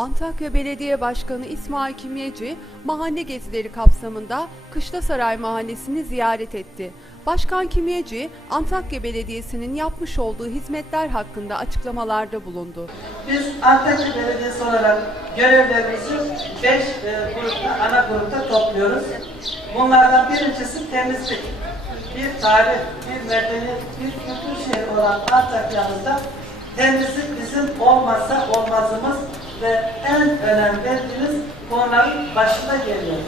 Antakya Belediye Başkanı İsmail Kimyeci, mahalle gezileri kapsamında Kışlasaray Mahallesi'ni ziyaret etti. Başkan Kimyeci, Antakya Belediyesi'nin yapmış olduğu hizmetler hakkında açıklamalarda bulundu. Biz Antakya Belediyesi olarak görevlerimizi 5 grupta, ana grupta topluyoruz. Bunlardan birincisi temizlik. Bir tarih, bir medeniyet, bir kültür şehri olan Antakya'mızda temizlik bizim olmazsa olmazımız ve en önem verdiğimiz konuların başında geliyor.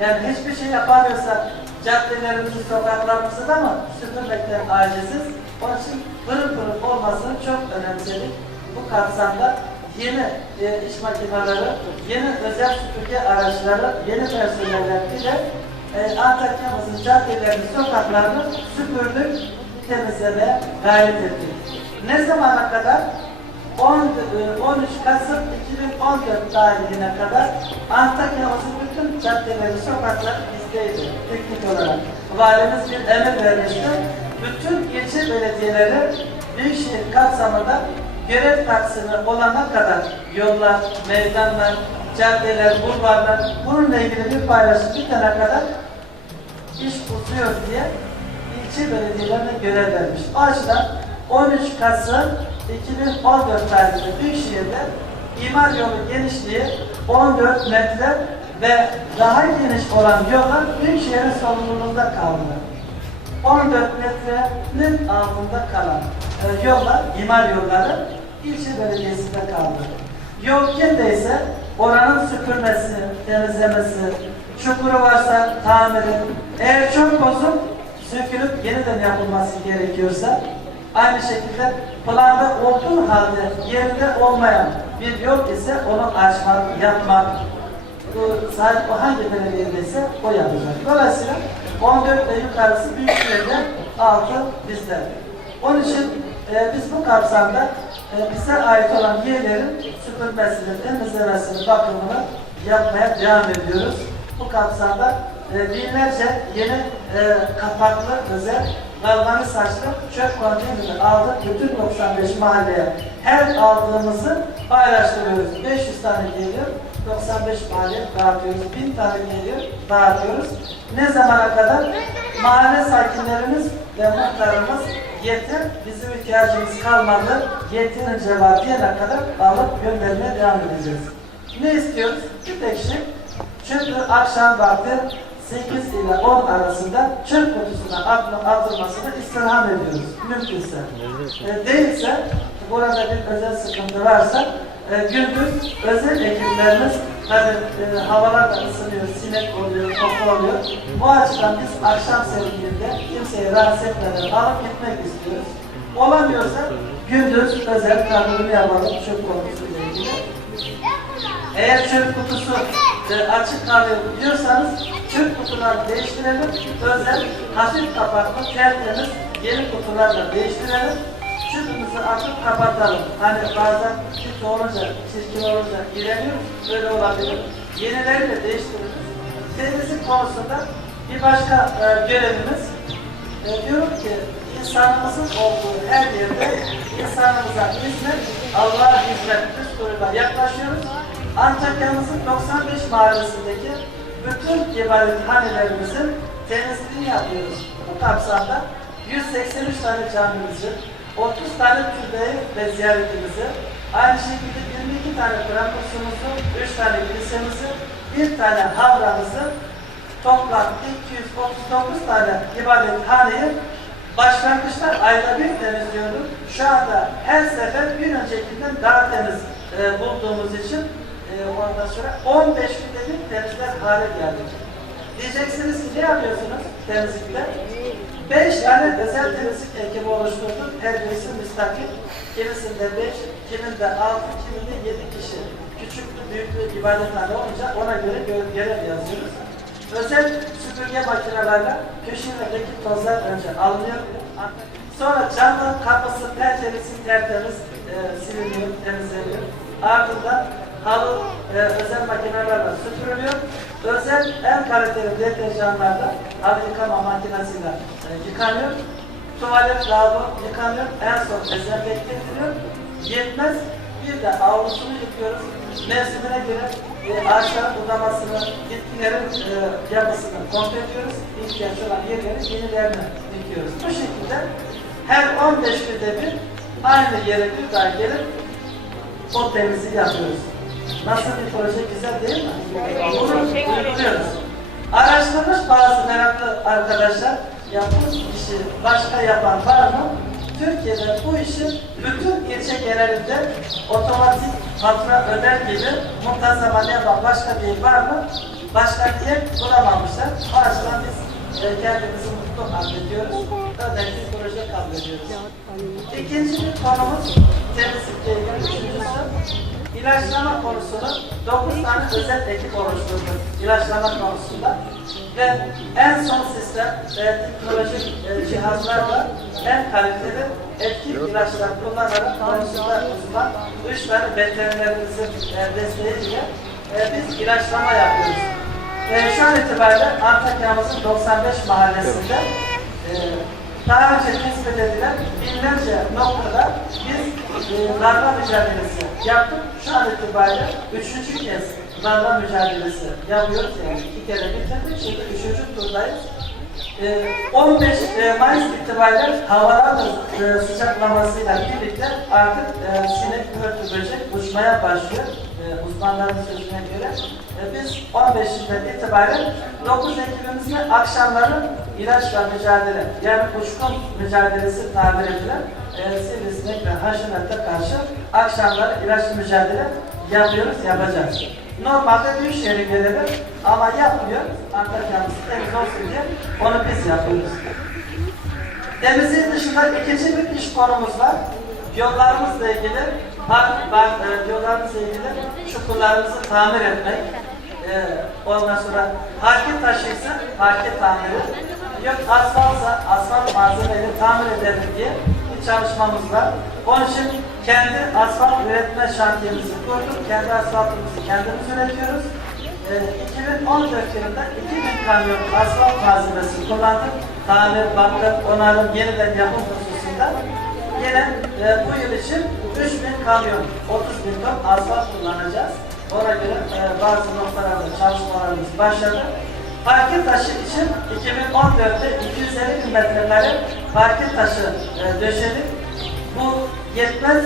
Yani hiçbir şey yapamıyorsak caddelerimizi, sokaklarımızı da mı süpürmekten aciziz. Onun için pırıl pırıl olmasını çok önemsedik. Bu kapsamda yeni e, iş makineleri, yeni özel süpürge araçları, yeni personeller ile e, Antakya'mızın caddelerini, sokaklarını süpürdük, temizlemeye gayret ettik. Ne zamana kadar? 10, e, 13 Kasım 2014 tarihine kadar Antakya'mızın bütün caddeleri, sokakları bizdeydi teknik olarak. Valimiz bir emir vermişti. Bütün ilçe belediyeleri Büyükşehir kapsamında görev taksimi olana kadar yollar, meydanlar, caddeler, bulvarlar bununla ilgili bir paylaşım bitene kadar iş uzuyor diye ilçe belediyelerine görev vermiş. O açıdan 13 Kasım 2014 tarihinde Büyükşehir'de imar yolu genişliği 14 metre ve daha geniş olan yollar Büyükşehir'in sorumluluğunda kaldı. 14 metrenin altında kalan e, yollar, imar yolları ilçe belediyesinde kaldı. Yol kimdeyse oranın süpürmesi, temizlemesi, çukuru varsa tamiri, eğer çok bozuk sökülüp yeniden yapılması gerekiyorsa aynı şekilde planda olduğu halde yerinde olmayan bir yol ise onu açmak, yapmak, bu sahip o hangi belediyedeyse o yapacak. Dolayısıyla 14 ve yukarısı Büyükşehir'de, altı bizde. Onun için e, biz bu kapsamda e, bize ait olan yerlerin süpürmesini, temizlemesini, bakımını yapmaya devam ediyoruz. Bu kapsamda e, binlerce yeni e, kapaklı özel galvani saçlı çöp konteyneri aldık bütün 95 mahalleye. Her aldığımızı paylaştırıyoruz. 500 tane geliyor. 95 mahalleye dağıtıyoruz. 1000 tane geliyor, dağıtıyoruz. Ne zamana kadar? Mahalle sakinlerimiz ve muhtarımız yeter, bizim ihtiyacımız kalmadı, yeterince var diyene kadar alıp göndermeye devam edeceğiz. Ne istiyoruz? Bir tek şey, çünkü akşam vakti 8 ile 10 arasında çöp kutusuna atılmasını istirham ediyoruz, mümkünse. E, değilse, burada bir özel sıkıntı varsa, e, gündüz özel ekiplerimiz tabi e, havalar da ısınıyor, sinek oluyor, koku oluyor. Bu açıdan biz akşam serinliğinde kimseyi rahatsız etmeden alıp gitmek istiyoruz. Olamıyorsa gündüz özel kanunu yapalım çöp konusuyla ilgili. Eğer çöp kutusu e, açık kalıyor diyorsanız çöp kutularını değiştirelim. Özel hafif kapaklı tertemiz yeni kutularla değiştirelim. Çöpümüzü atıp kapatalım. Hani bazen kötü olunca, çirkin olunca giremiyor, böyle olabilir. Yenileri de değiştiririz. Temizlik konusunda bir başka e, görevimiz e, diyorum ki insanımızın olduğu her yerde insanımıza hizmet, Allah'a hizmet düsturuyla yaklaşıyoruz. Antakya'mızın 95 mahallesindeki bütün ibadethanelerimizin temizliğini yapıyoruz. Bu kapsamda 183 tane camimizi, 30 tane türbeyi ve ziyaretimizi, aynı şekilde 22 tane Kur'an kursumuzu, 3 tane kilisemizi, bir tane havramızı, toplam 239 tane ibadethaneyi başlangıçta ayda bir temizliyorduk. Şu anda her sefer bir öncekinden daha temiz e, bulduğumuz için ondan sonra 15 günde bir temizler hale geldik. Diyeceksiniz ki ne yapıyorsunuz temizlikte? 5 tane özel temizlik ekibi oluşturduk. Her birisi müstakil. Kimisinde 5, kiminde 6, kiminde 7 kişi. Küçüklü, büyüklü ibadethane olunca ona göre gö- görev yazıyoruz. Özel süpürge makinelerle köşelerdeki tozlar önce alınıyor. Sonra camın kapısı tertemiz, tertemiz e, siliniyor, temizleniyor. Ardından halı e, özel makinelerle süpürülüyor. Özel en kaliteli deterjanlarla halı yıkama makinesiyle e, yıkanıyor. Tuvalet lavabo yıkanıyor. En son dezenfekte ediliyor. Yetmez Bir de avlusunu yıkıyoruz. Mevsimine göre e, ağaçların budamasını, bitkilerin e, yapısını kontrol ediyoruz. İhtiyaç olan yerleri yenilerini dikiyoruz. Bu şekilde her 15 günde bir aynı yere bir daha gelip o temizliği yapıyoruz. Nasıl bir proje güzel değil mi? Bunu uyguluyoruz. Araştırmış bazı meraklı arkadaşlar, ya bu işi başka yapan var mı? Türkiye'de bu işin bütün ilçe genelinde otomatik fatura öder gibi muntazaman yapan başka bir var mı? Başka bir bulamamışlar. O açıdan biz e, kendimizi mutlu hallediyoruz. Bir proje kabul ediyoruz. İkinci bir konumuz üçüncüsü ilaçlama konusunu 9 tane özel ekip oluşturduk ilaçlama konusunda. Ve en son sistem e, teknolojik e, cihazlarla en kaliteli etkili ilaçlar. Kullanarak konusunda uzman. 3 tane veterinerimizin e, desteğiyle e, biz ilaçlama yapıyoruz. E, şu an itibariyle Antakya'mızın 95 mahallesinde e, daha önce tespit edilen binlerce noktada biz e, larva mücadelesi yaptık. Şu an itibariyle üçüncü kez larva mücadelesi yapıyoruz. Yani iki kere bitirdik. Şimdi üçüncü turdayız. E, 15 e, Mayıs itibariyle havaların e, sıcaklamasıyla birlikte artık e, sinek, börtü, böcek uçmaya başlıyor. Uzmanların sözüne göre. Biz 15'inden itibaren 9 Ekim'imizde akşamları ilaçla mücadele, yani uçkun mücadelesi tabir edilen sivrisinek ve haşerete karşı akşamları ilaçlı mücadele yapıyoruz, yapacağız. Normalde büyük şehre gelebilir ama yapmıyor. Antakya'mız temiz olsun diye onu biz yapıyoruz. Temizliğin dışında ikinci bir iş konumuz var. Yollarımızla ilgili, park, park, e, yollarımızla ilgili çukurlarımızı tamir etmek. E, ondan sonra parke taşıysa parke tamiri. Yok asfaltsa asfalt malzemeleri tamir edelim diye bir çalışmamız var. Onun için kendi asfalt üretme şantiyemizi kurduk. Kendi asfaltımızı kendimiz üretiyoruz. Ee, 2014 yılında 2000 kamyon asfalt malzemesi kullandık. Tamir, bakım, onarım, yeniden yapım hususunda. Yine e, bu yıl için 3000 kamyon, 30 bin ton asfalt kullanacağız. Ona göre e, bazı noktalarda çalışmalarımız başladı. Parke taşı için 2014'te 250 bin metrekare parke taşı e, döşedik. Bu yetmez.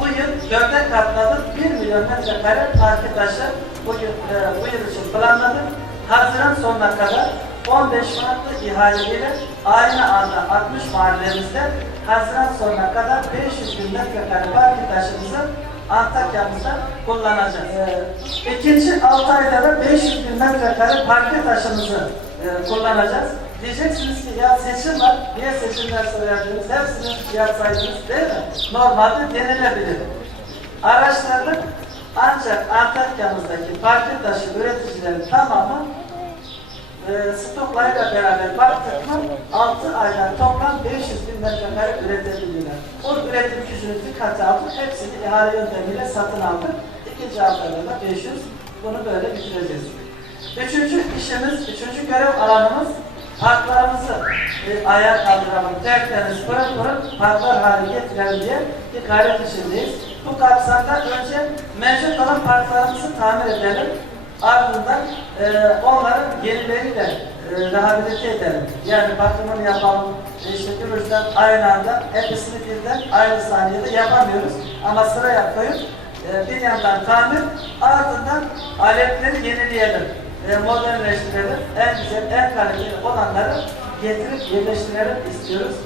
Bu yıl dörde katladık. 1 milyon metrekare parke taşı bu yıl, e, bu yıl için planladık. Haziran sonuna kadar 15 farklı ihaleyle aynı anda 60 mahallemizde Haziran sonuna kadar 500 bin metrekare parke taşımızı Antakya'mızda kullanacağız. Ee, ikinci 6 ayda da 500 bin metrekare parke taşımızı e, kullanacağız. Diyeceksiniz ki ya seçim var, niye seçimler söylerdiniz? Hepsini fiyat saydınız değil mi? Normalde denilebilir. Araştırdık ancak Antakya'mızdaki parke taşı üreticilerin tamamı e, stoklarıyla beraber baktık mı 6 ayda toplam 500 bin metrekare üretebildiler. O üretim gücünü dikkate aldık. Hepsini ihale yöntemiyle satın aldık. İkinci haftada da 500. Bunu böyle bitireceğiz. Üçüncü işimiz, üçüncü görev alanımız parklarımızı e, ayağa kaldıralım. Tertemiz, pırıl pırıl parklar haline getirelim diye bir gayret içindeyiz. Bu kapsamda önce mevcut olan parklarımızı tamir edelim. Ardından e, onların yenileriyle e, rehabilite edelim. Yani bakımını yapalım. E, işte gümüşten aynı anda hepsini birden aynı saniyede yapamıyoruz. Ama sıraya koyup e, bir yandan tamir, ardından aletleri yenileyelim. E, modernleştirelim. En güzel, en kaliteli olanları getirip yerleştirelim istiyoruz.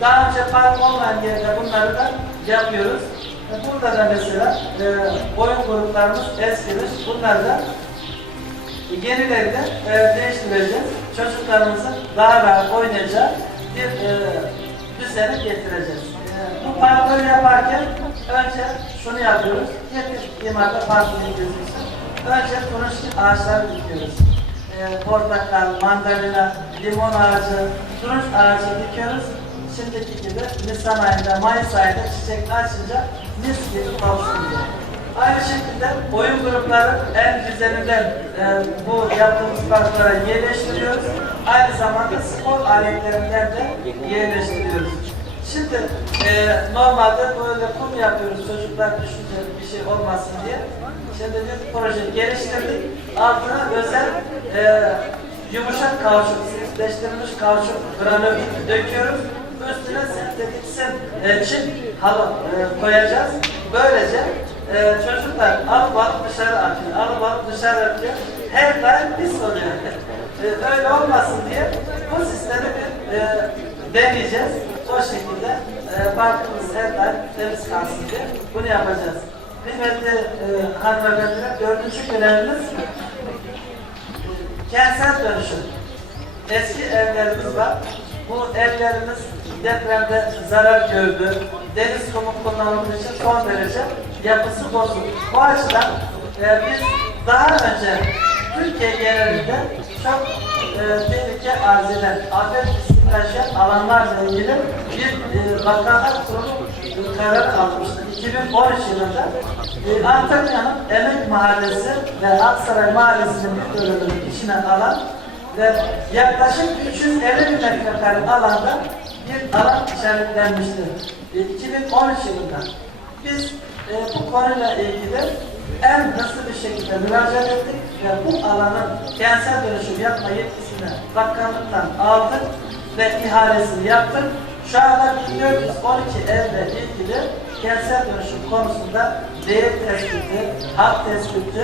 Daha önce park olmayan yerde bunları da yapıyoruz. Burada da mesela e, oyun gruplarımız eskidir. Bunları da yenilerini e, değiştireceğiz. Çocuklarımızın daha rahat oynayacağı bir e, düzeni getireceğiz. E, bu parkları yaparken önce şunu yapıyoruz. Getir imarda parkını gözüksün. Önce turunç ağaçları dikiyoruz. E, portakal, mandalina, limon ağacı, turunç ağacı dikiyoruz. Şimdiki gibi Nisan ayında, Mayıs ayında çiçek açınca mis gibi diye. Aynı şekilde oyun grupları en güzelinden e, bu yaptığımız parklara yerleştiriyoruz. Aynı zamanda spor aletlerinden de yerleştiriyoruz. Şimdi e, normalde böyle kum yapıyoruz çocuklar düşünce bir şey olmasın diye. Şimdi bir proje geliştirdik. Altına özel e, yumuşak kauçuk, sivrileştirilmiş kauçuk granül döküyoruz. Üstüne sentetik sim e, çip halı e, koyacağız. Böylece e, çocuklar alıp dışarı atıyor, alıp dışarı atıyor. Her daim pis oluyor. E, öyle olmasın diye bu sistemi bir e, deneyeceğiz. O şekilde e, parkımız her daim temiz kalsın diye bunu yapacağız. Kıymetli e, hanımefendiler, dördüncü görevimiz kentsel dönüşüm. Eski evlerimiz var. Bu evlerimiz depremde zarar gördü. Deniz kumu kullanıldığı için son derece yapısı bozuldu. Bu açıdan e, biz daha önce Türkiye genelinde çok e, tehlike arz eden, afet riski alanlarla ilgili bir e, vakalar kurulu karar almıştı. 2013 yılında e, Antalya'nın Emek Mahallesi ve Aksaray Mahallesi'nin bir bölümünü içine alan ve yaklaşık 350 bin metrekare alanda bir alan işaretlenmiştir. E, 2013 yılında biz e, bu konuyla ilgili en hızlı bir şekilde müracaat ettik ve bu alanın kentsel dönüşüm yapma yetkisini bakanlıktan aldık ve ihalesini yaptık. Şu anda 1412 evle ilgili kentsel dönüşüm konusunda değer tespiti, hak tespiti,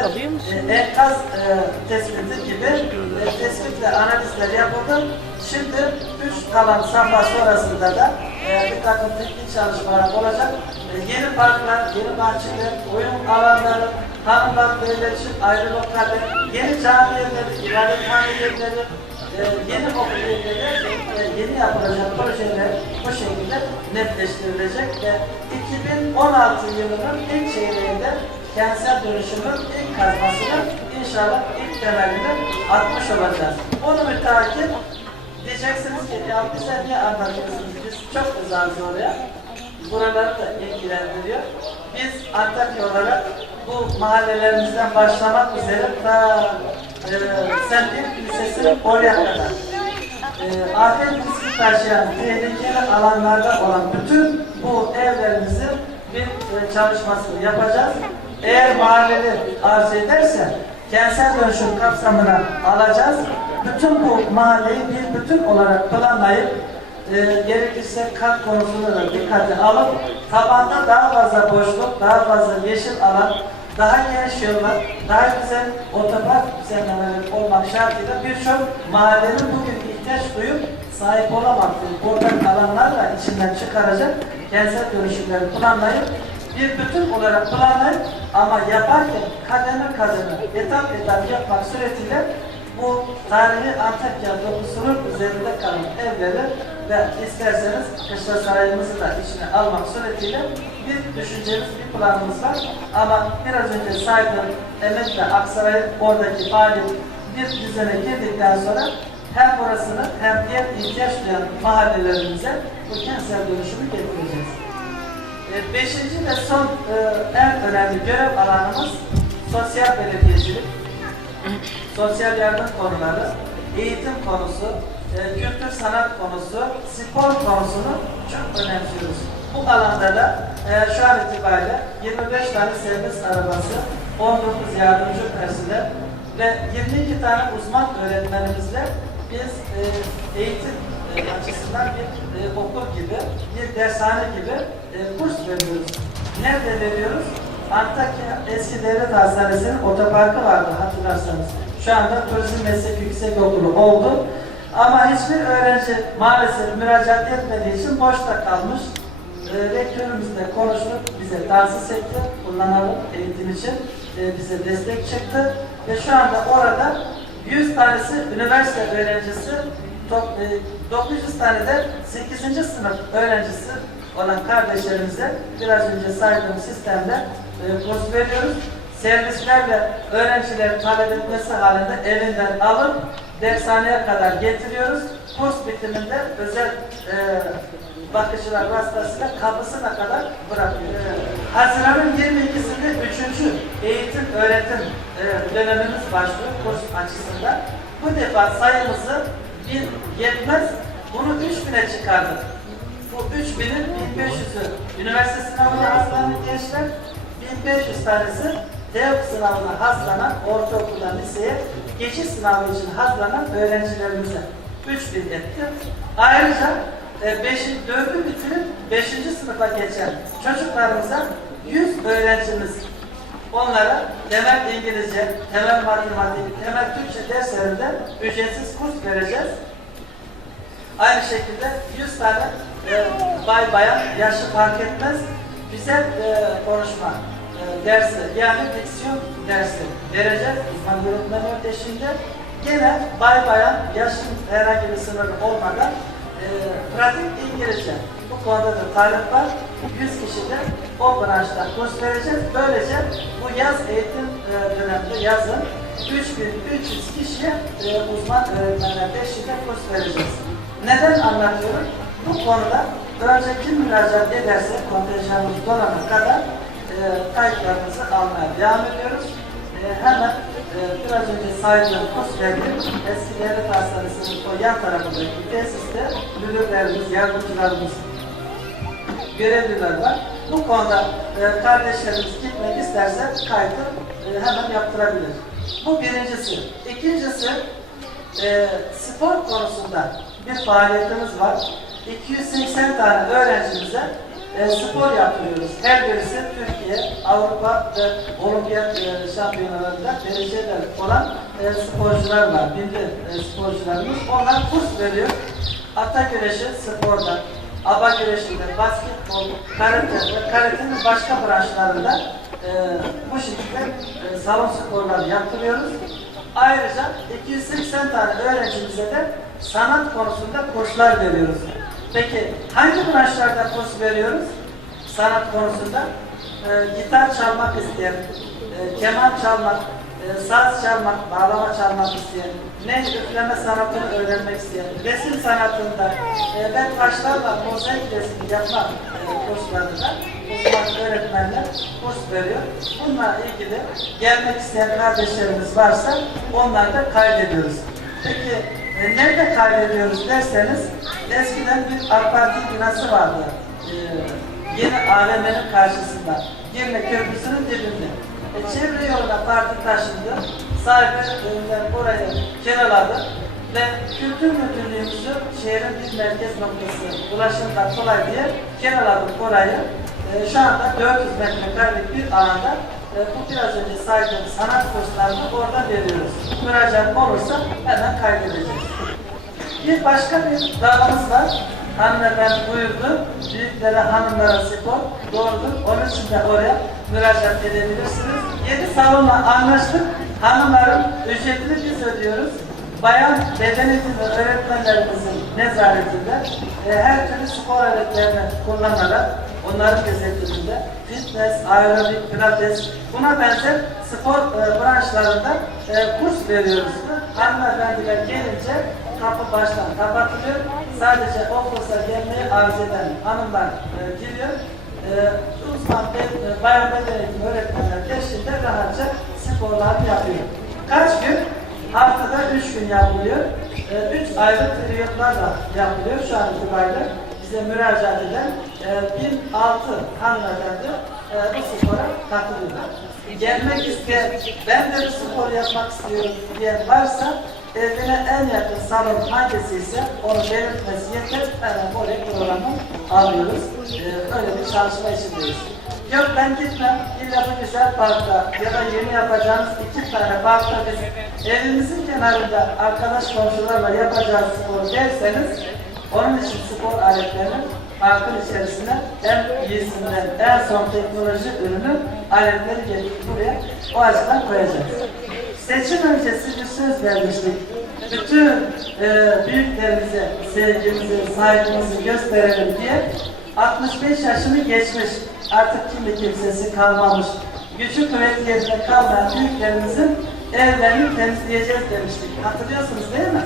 e, enkaz e, tespiti gibi e, tespit ve analizler yapıldı. Şimdi üç kalan safha sonrasında da bir takım teknik çalışmalar olacak. E, yeni parklar, yeni bahçeler, oyun alanları, hanımlar beyler ayrı lokaller, yeni cami yerleri, ibadethane yerleri, e, yeni okul yerleri, e, yeni yapılacak projeler bu şekilde netleştirilecek ve 2016 yılının ilk çeyreğinde kentsel dönüşümün ilk kazmasını inşallah ilk temelini atmış olacağız. Onu müteakip diyeceksiniz ki ya bize niye anlatıyorsunuz? Çok uzağız oraya. Buraları da ilgilendiriyor. Biz Antakya olarak bu mahallelerimizden başlamak üzere ta e, Sendik Lisesi'nin oraya kadar e, afet riski taşıyan tehlikeli alanlarda olan bütün bu evlerimizi bir e, çalışmasını yapacağız. Eğer mahalleli arz ederse kentsel dönüşüm kapsamına alacağız. Bütün bu mahalleyi bir bütün olarak planlayıp e, gerekirse kat konusunda da dikkate alıp tabanda daha fazla boşluk, daha fazla yeşil alan, daha geniş yollar, daha güzel otopark düzenlemeleri olmak şartıyla birçok mahallenin bugün ihtiyaç duyup sahip olamadığı ortak alanlarla içinden çıkaracak kentsel dönüşümleri planlayıp bir bütün olarak planlayıp ama yaparken kademe kademe, etap etap yapmak suretiyle bu tarihi Antakya dokusunun üzerinde kalan evleri ve isterseniz Kışla Sarayımızı da içine almak suretiyle bir düşüncemiz, bir planımız var. Ama biraz önce saydığım Emek ve Aksaray'ın oradaki faaliyet bir düzene girdikten sonra hem burasını hem diğer ihtiyaç duyan mahallelerimize bu kentsel dönüşümü getireceğiz. E, Beşinci ve son e, en önemli görev alanımız sosyal belediyecilik sosyal yardım konuları, eğitim konusu, e, kültür sanat konusu, spor konusunu çok önemsiyoruz. Bu alanda da e, şu an itibariyle 25 tane servis arabası, 19 yardımcı personel ve 22 tane uzman öğretmenimizle biz e, eğitim e, açısından bir e, okul gibi, bir dershane gibi e, kurs veriyoruz. Nerede veriyoruz? Antakya Eski Devlet Hastanesi'nin otoparkı vardı hatırlarsanız. Şu anda Turizm Meslek Yüksekokulu oldu. Ama hiçbir öğrenci maalesef müracaat etmediği için boşta kalmış. E, rektörümüzle konuşup bize tahsis etti. Kullanalım eğitim için. E, bize destek çıktı. Ve şu anda orada 100 tanesi üniversite öğrencisi, top- e, 900 tane de 8. sınıf öğrencisi olan kardeşlerimize biraz önce saydığım sistemde e, kurs veriyoruz. Servislerle öğrenciler talep etmesi halinde evinden alıp dershaneye kadar getiriyoruz. Kurs bitiminde özel e, bakıcılar vasıtasıyla kapısına kadar bırakıyoruz. Haziran'ın 22'sinde 3. eğitim öğretim e, dönemimiz başlıyor kurs açısından. Bu defa sayımızı bir yetmez, bunu 3000'e çıkardık. Bu 3000'in 1500'ü üniversite sınavına hazırlanan gençler, 1500 tanesi TEOK sınavına hazırlanan ortaokuldan liseye geçiş sınavı için hazırlanan öğrencilerimize 3000 etti. Ayrıca 5. 4'ü bitirip 5. sınıfa geçen çocuklarımıza 100 öğrencimiz onlara temel İngilizce, temel matematik, temel Türkçe derslerinde ücretsiz kurs vereceğiz. Aynı şekilde 100 tane e, bay bayan, yaşı fark etmez, güzel e, konuşma e, dersi, yani diksiyon dersi vereceğiz uzman öğretmenler eşliğinde. Gene bay bayan, yaşın herhangi bir sınırı olmadan e, pratik İngilizce. Bu konuda da talep var. 100 kişi de o branşta kurs vereceğiz. Böylece bu yaz eğitim e, döneminde yazın 3300 kişiye e, uzman öğretmenler eşliğinde kurs vereceğiz. Neden anlatıyorum? Bu konuda önce kim müracaat ederse kontenjanımız dolana kadar e, kayıtlarımızı almaya devam ediyoruz. E, hemen e, biraz önce saydığım kurs verdim. Eski devlet hastanesinin o yan tarafındaki tesiste müdürlerimiz, yardımcılarımız, görevliler var. Bu konuda e, kardeşlerimiz gitmek isterse kaydı e, hemen yaptırabilir. Bu birincisi. İkincisi e, spor konusunda bir faaliyetimiz var. 280 tane öğrencimize e, spor yaptırıyoruz. Her birisi Türkiye, Avrupa ve Olimpiyat e, şampiyonalarında dereceler olan e, sporcular var. Milli e, sporcularımız. Onlar kurs veriyor. Ata güreşi sporda, aba güreşinde, basketbol, karate ve karatenin başka branşlarında e, bu şekilde e, salon sporları yaptırıyoruz. Ayrıca 280 tane öğrencimize de sanat konusunda kurslar veriyoruz. Peki hangi branşlarda kurs veriyoruz? Sanat konusunda e, gitar çalmak isteyen, e, keman çalmak, e, saz çalmak, bağlama çalmak isteyen, ne üfleme sanatını öğrenmek isteyen, resim sanatında e, ve taşlarla mozaik resmi yapmak e, kurslarında uzman öğretmenler kurs veriyor. Bununla ilgili gelmek isteyen kardeşlerimiz varsa onları da kaydediyoruz. Peki e, nerede kaydediyoruz derseniz eskiden bir AK Parti binası vardı. E, yeni AVM'nin karşısında. Girne Köprüsü'nün dibinde. E, çevre yoluna parti taşındı. Sahibi önünden oraya kiraladı ve kültür müdürlüğümüzü şehrin bir merkez noktası ulaşım da kolay diye kiraladık orayı. E, şu anda 400 metrekarelik bir alanda e, bu biraz önce saydığım sanat kurslarını orada veriyoruz. Müracaat olursa hemen kaydedeceğiz. Bir başka bir dalımız var. Hanımefendi buyurdu. Büyüklere, hanımlara spor. Doğrudur. Onun için de oraya müracaat edebilirsiniz. Yedi salonla anlaştık. Hanımların ücretini biz ödüyoruz. Bayan beden eğitimi öğretmenlerimizin nezaretinde e, her türlü spor aletlerini kullanarak onların gözetiminde fitness, aerobik, pilates buna benzer spor e, branşlarında e, kurs veriyoruz. Hanımefendiler gelince kapı baştan kapatılıyor. Sadece o kursa gelmeyi arzu eden hanımlar e, giriyor. E, uzman e, bayan beden öğretmenler eşliğinde rahatça sporlarını yapıyor. Kaç gün? Haftada üç gün yapılıyor. E, üç ayrı periyotlarla yapılıyor şu an itibariyle. Bize müracaat eden e, 1006 hanımefendi e, bu spora katılıyorlar. Gelmek isteyen, ben de bir spor yapmak istiyorum diyen varsa evine en yakın salon hangisi ise onu belirtmesi yeter. Hemen oraya programı alıyoruz. Ee, öyle bir çalışma içindeyiz. Yok ben gitmem. İlla bu güzel parkta ya da yeni yapacağımız iki tane parkta biz evimizin kenarında arkadaş komşularla yapacağız spor derseniz onun için spor aletlerinin parkın içerisine en iyisinden, en son teknoloji ürünü aletleri getirip buraya o açıdan koyacağız. Seçim öncesi bir söz vermiştik. Bütün e, büyüklerimize sevgimizi, saygımızı gösterelim diye 65 yaşını geçmiş, artık kimi kimsesi kalmamış, gücü kuvveti yerinde kalmayan büyüklerimizin evlerini temizleyeceğiz demiştik. Hatırlıyorsunuz değil mi?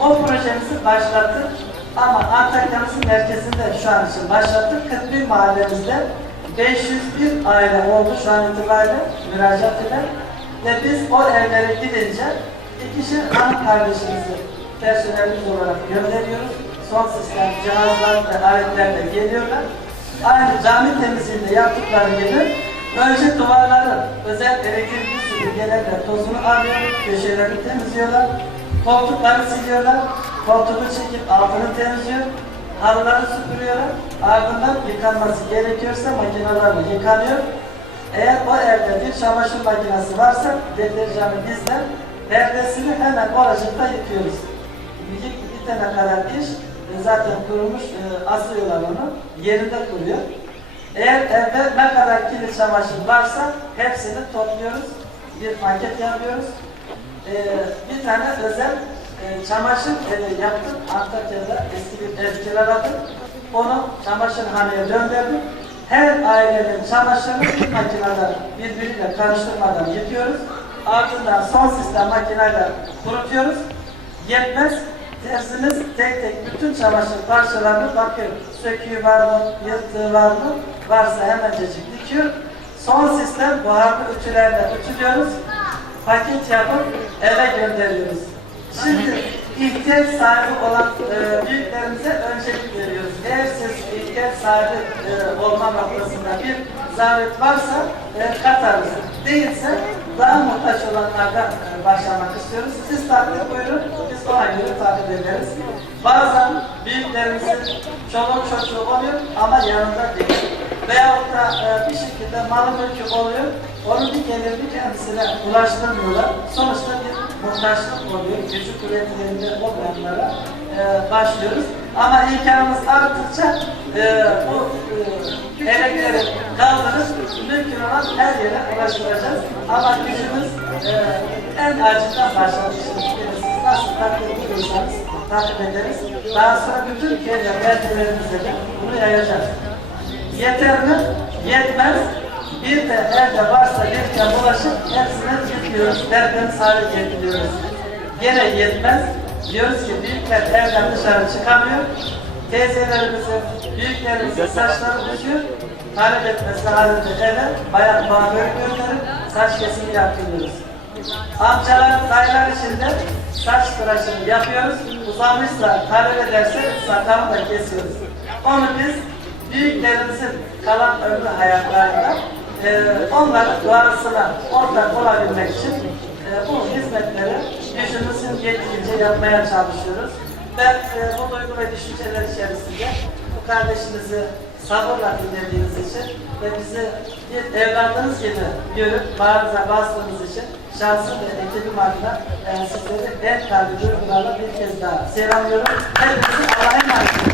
O projemizi başlattık ama Antakya'mızın merkezinde şu an için başlattık. 41 mahallemizde 501 aile oldu şu an itibariyle müracaat eden. Ve biz o evlere gidince ikişer hanım kardeşimizi personelimiz olarak gönderiyoruz. son sistem cihazlar ve aletlerle geliyorlar. Aynı cami temizliğinde yaptıkları gibi önce duvarların özel elektrikli süpürgelerle tozunu alıyor, köşelerini temizliyorlar, koltukları siliyorlar, koltuğu çekip altını temizliyor, halıları süpürüyorlar, ardından yıkanması gerekiyorsa makinalarla yıkanıyor. Eğer o evde bir çamaşır makinesi varsa deterjanı bizden, perdesini hemen oracıkta yıkıyoruz. Yıkıp bitene kadar iş e, zaten kurumuş, e, asıyorlar onu, yerinde kuruyor. Eğer evde ne kadar kirli çamaşır varsa hepsini topluyoruz, bir paket yapıyoruz. E, bir tane özel e, çamaşır evi yaptık, Antakya'da eski bir evkiler aldık. Onu çamaşırhaneye döndürdük. Her ailenin çamaşırını makinede birbiriyle karıştırmadan yıkıyoruz. Ardından son sistem makineyle kurutuyoruz. Yetmez. Tersiniz tek tek bütün çamaşır parçalarını bakıyor. Söküğü var mı, yırtığı var mı? Varsa hemencecik dikiyor. Son sistem buharlı ütülerle ütülüyoruz. Paket yapıp eve gönderiyoruz. Şimdi ihtiyaç sahibi olan e, büyüklerimize öncelik veriyoruz. Eğer siz ihtiyaç sahibi e, olma noktasında bir zaruret varsa e, katarız. Değilse daha muhtaç olanlardan e, başlamak istiyoruz. Siz takip buyurun, biz ona göre takip ederiz. Bazen büyüklerimizin çoluk çocuğu oluyor ama yanında değil. Veyahut da e, bir şekilde malı mülkü oluyor, onun bir gelirini kendisine ulaştırmıyorlar. Sonuçta bir muhtaçlık oluyor, gücü kuvvetlerinde olmayanlara e, başlıyoruz. Ama imkanımız arttıkça e, bu e, emekleri kaldırıp mümkün olan her yere ulaştıracağız. Ama gücümüz e, en acından başlamış. Siz nasıl takip ediyorsanız takip ederiz. Daha sonra bütün Türkiye'de beldelerimize de bunu yayacağız. Yeter mi? Yetmez. Bir de evde varsa bir de bulaşık hepsine yıkıyoruz. Tertemiz hale getiriyoruz. Gene yetmez. Diyoruz ki büyükler evden dışarı çıkamıyor. Teyzelerimizin, büyüklerimizin saçları düşüyor. Talep etmesi halinde eve bayan kuaförü gönderip saç kesimi yaptırıyoruz. Amcalar, dayılar için de saç tıraşını yapıyoruz. Uzamışsa talep ederse sakalını da kesiyoruz. Onu biz büyüklerimizin kalan ömrü hayatlarında e, onların duasına ortak olabilmek için e, bu hizmetleri gücümüzün yettiğince yapmaya çalışıyoruz. Ben e, bu duygu ve düşünceler içerisinde bu kardeşimizi sabırla dinlediğiniz için ve bizi bir evladınız gibi görüp bağrınıza bastığınız için şahsım ve ekibim adına e, sizleri en kalbi duygularla bir kez daha selamlıyorum. Hepinizi Allah'a emanet.